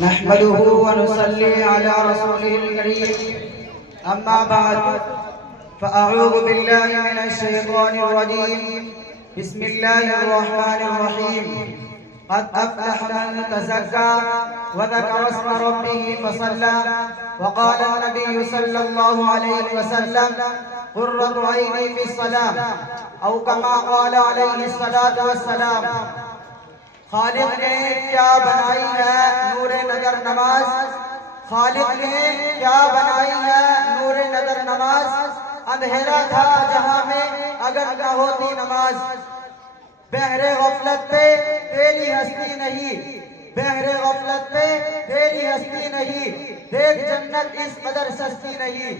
نحمده ونصلي على رسوله الكريم أما بعد فأعوذ بالله من الشيطان الرجيم بسم الله الرحمن الرحيم قد أفلح من تزكى وذكر اسم ربه فصلى وقال النبي صلى الله عليه وسلم قرة عيني في الصلاة أو كما قال عليه الصلاة والسلام خالق نے کیا بنائی ہے نور نظر نماز خالق نے کیا بنائی ہے نور نظر نماز اندھیرا تھا جہاں میں اگر نہ ہوتی نماز بحر غفلت پہ تیری ہستی نہیں بحر غفلت پہ تیری ہستی نہیں دیکھ جنت اس قدر سستی نہیں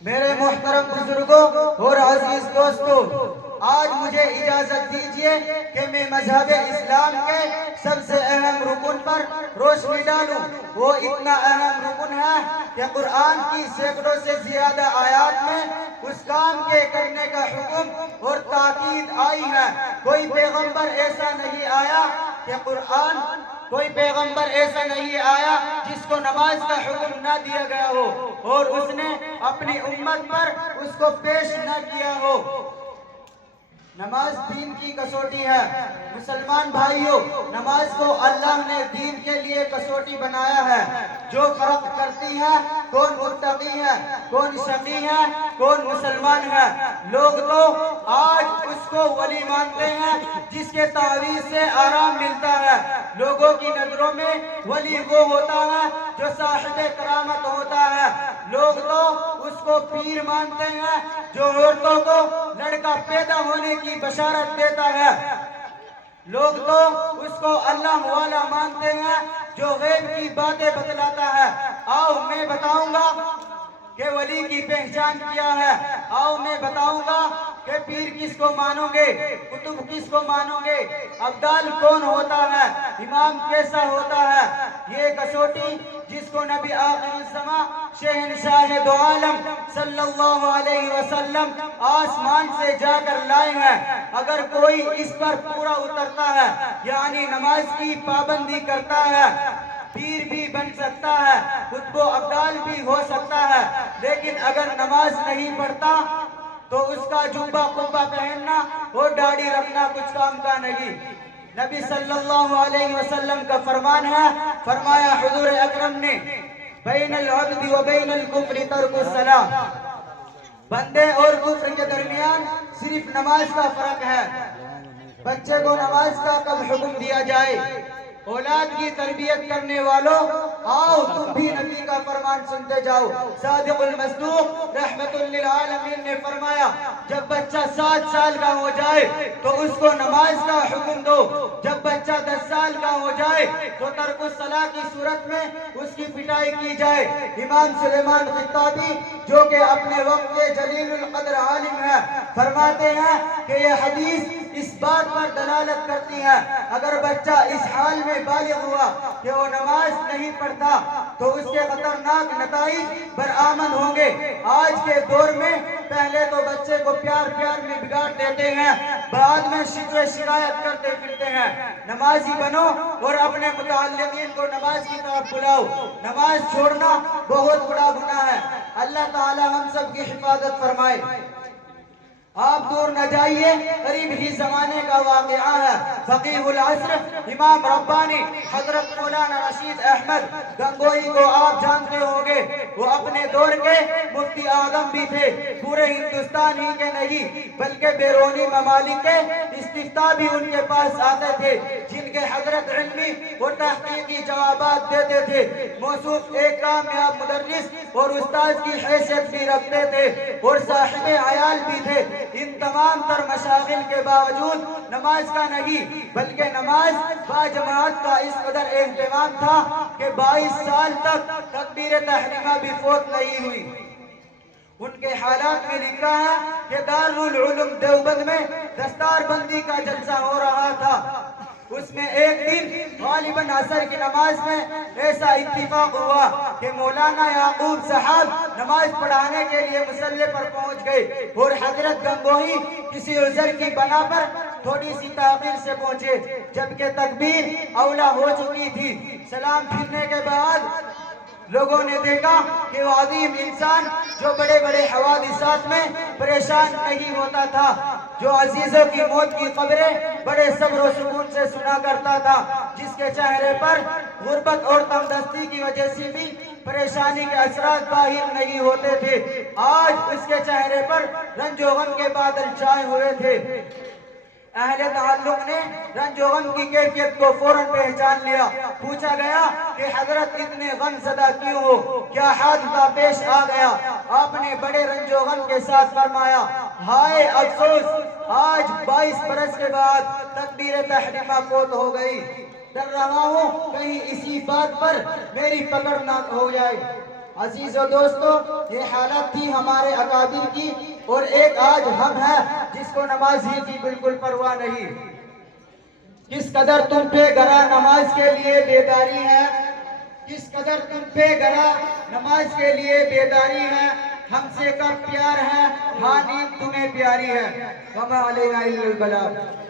میرے محترم بزرگوں اور عزیز دوستوں آج مجھے اجازت دیجئے کہ میں مذہب اسلام کے سب سے اہم رکن پر روشنی ڈالوں وہ اتنا اہم رکن ہے کہ قرآن کی سینکڑوں سے زیادہ آیات میں اس کام کے کرنے کا حکم اور تاکید آئی ہے کوئی پیغمبر ایسا نہیں آیا کہ کوئی پیغمبر ایسا نہیں آیا جس کو نماز کا حکم نہ دیا گیا ہو اور اس نے اپنی امت پر اس کو پیش نہ کیا ہو نماز دین کی کسوٹی ہے مسلمان بھائیوں نماز کو اللہ نے دین کے لیے کسوٹی بنایا ہے جو فرق کرتی ہے کون متقی ہے کون شقی ہے کون مسلمان ہے لوگ تو آج اس کو ولی مانتے ہیں جس کے تعویذ سے آرام ملتا ہے لوگوں کی نظروں میں ولی وہ ہوتا ہے جو صاحب کرامت ہوتا ہے لوگ تو اس کو پیر مانتے ہیں جو عورتوں کو لڑکا پیدا ہونے کی بشارت دیتا ہے لوگ تو اس کو اللہ والا مانتے ہیں جو غیب کی باتیں بتلاتا ہے آؤ میں بتاؤں گا کہ ولی کی پہچان کیا ہے آؤ میں بتاؤں گا کہ پیر کس کو مانو گے کتب کس کو مانو گے ابدال کون ہوتا ہے امام کیسا ہوتا ہے یہ کسوٹی جس کو نبی آخر الزمان شہنشاہ دو عالم صلی اللہ علیہ وسلم آسمان سے جا کر لائے ہیں اگر کوئی اس پر پورا اترتا ہے یعنی نماز کی پابندی کرتا ہے پیر بھی بن سکتا ہے خود کو ابدال بھی ہو سکتا ہے لیکن اگر نماز نہیں پڑھتا تو اس کا جبہ قبہ پہننا اور داڑھی رکھنا کچھ کام کا نہیں نبی صلی اللہ علیہ وسلم کا فرمان ہے فرمایا حضور اکرم نے بین العبد و بین الکفر ترک الصلاۃ بندے اور کفر کے درمیان صرف نماز کا فرق ہے بچے کو نماز کا کب حکم دیا جائے اولاد کی تربیت کرنے والوں آؤ تم بھی نبی کا فرمان سنتے جاؤ صادق المصدوق رحمت للعالمین نے فرمایا جب بچہ 7 سال کا ہو جائے تو اس کو نماز کا حکم دو جب بچہ 10 سال کا ہو جائے تو ترک الصلاۃ کی صورت میں اس کی پٹائی کی جائے امام سلیمان خطابی جو کہ اپنے وقت کے جلیل القدر عالم ہے فرماتے ہیں کہ یہ حدیث اس بات پر دلالت کرتی ہے اگر بچہ اس حال میں بالغ ہوا کہ وہ نماز نہیں پڑھتا تو اس کے خطرناک نتائج برآمد ہوں گے آج کے دور میں پہلے تو بچے کو پیار میں بگاڑ دیتے ہیں بعد میں شکایت کرتے پھرتے ہیں نمازی بنو اور اپنے متعلقین کو نماز کی طرف بلاؤ نماز چھوڑنا بہت بڑا گناہ ہے اللہ تعالی ہم سب کی حفاظت فرمائے آپ دور نہ جائیے قریب ہی زمانے کا واقعہ ہے فقیہ العصر امام ربانی حضرت مولانا رشید احمد گنگوئی کو آپ جانتے ہوں گے وہ اپنے دور کے مفتی اعظم بھی تھے پورے ہندوستان ہی کے نہیں بلکہ بیرونی ممالک کے استفتاء بھی ان کے پاس آتے تھے جن کے حضرت علمی اور تحقیقی جوابات دیتے تھے موصوف ایک کامیاب مدرس اور استاد کی حیثیت بھی رکھتے تھے اور صاحب عیال بھی تھے ان تمام تر مشاغل کے باوجود نماز کا نہیں بلکہ نماز با جماعت کا اس قدر اہتمام تھا کہ 22 سال تک تکبیر تحریمہ بھی فوت نہیں ہوئی ان کے حالات میں لکھا ہے کہ دارالعلوم دیوبند میں دستار بندی کا جلسہ ہو رہا تھا اس میں ایک دن غالباً عصر کی نماز میں ایسا اتفاق ہوا کہ مولانا یعقوب صاحب نماز پڑھانے کے لیے مصلی پر پہنچ گئے اور حضرت گنگوہی کسی عذر کی بنا پر تھوڑی سی تاخیر سے پہنچے جبکہ تکبیر اولا ہو چکی تھی۔ سلام پھرنے کے بعد لوگوں نے دیکھا کہ وہ عظیم انسان جو بڑے بڑے حوادثات میں پریشان نہیں ہوتا تھا، جو عزیزوں کی موت کی خبریں بڑے صبر و سکون سے سنا کرتا تھا، جس کے چہرے پر غربت اور تنگدستی کی وجہ سے بھی پریشانی کے اثرات ظاہر نہیں ہوتے تھے، آج اس کے چہرے پر رنج و غم کے بادل چھائے ہوئے تھے۔ اہل تعلق نے رنج و غم کی کیفیت کو فوراً پہچان لیا۔ پوچھا گیا کہ حضرت اتنے غم زدہ کیوں ہو، کیا حادثہ پیش آ گیا؟ آپ نے بڑے رنج و غم کے ساتھ فرمایا، ہائے افسوس، آج 22 برس کے بعد تکبیر تحریمہ فوت ہو گئی، ڈر رہا ہوں کہیں اسی بات پر میری پکڑ نہ ہو جائے۔ عزیز و دوستو، یہ حالت تھی ہمارے اکابر کی، اور ایک آج ہم ہیں جس کو نماز ہی کی بالکل پرواہ نہیں۔ کس قدر تم پہ گرا نماز کے لیے بیداری ہے، کس قدر تم پہ گرا نماز کے لیے بیداری ہے، ہم سے کم پیار ہے، ہاں نیند تمہیں پیاری ہے، وما علینا الا البلاغ۔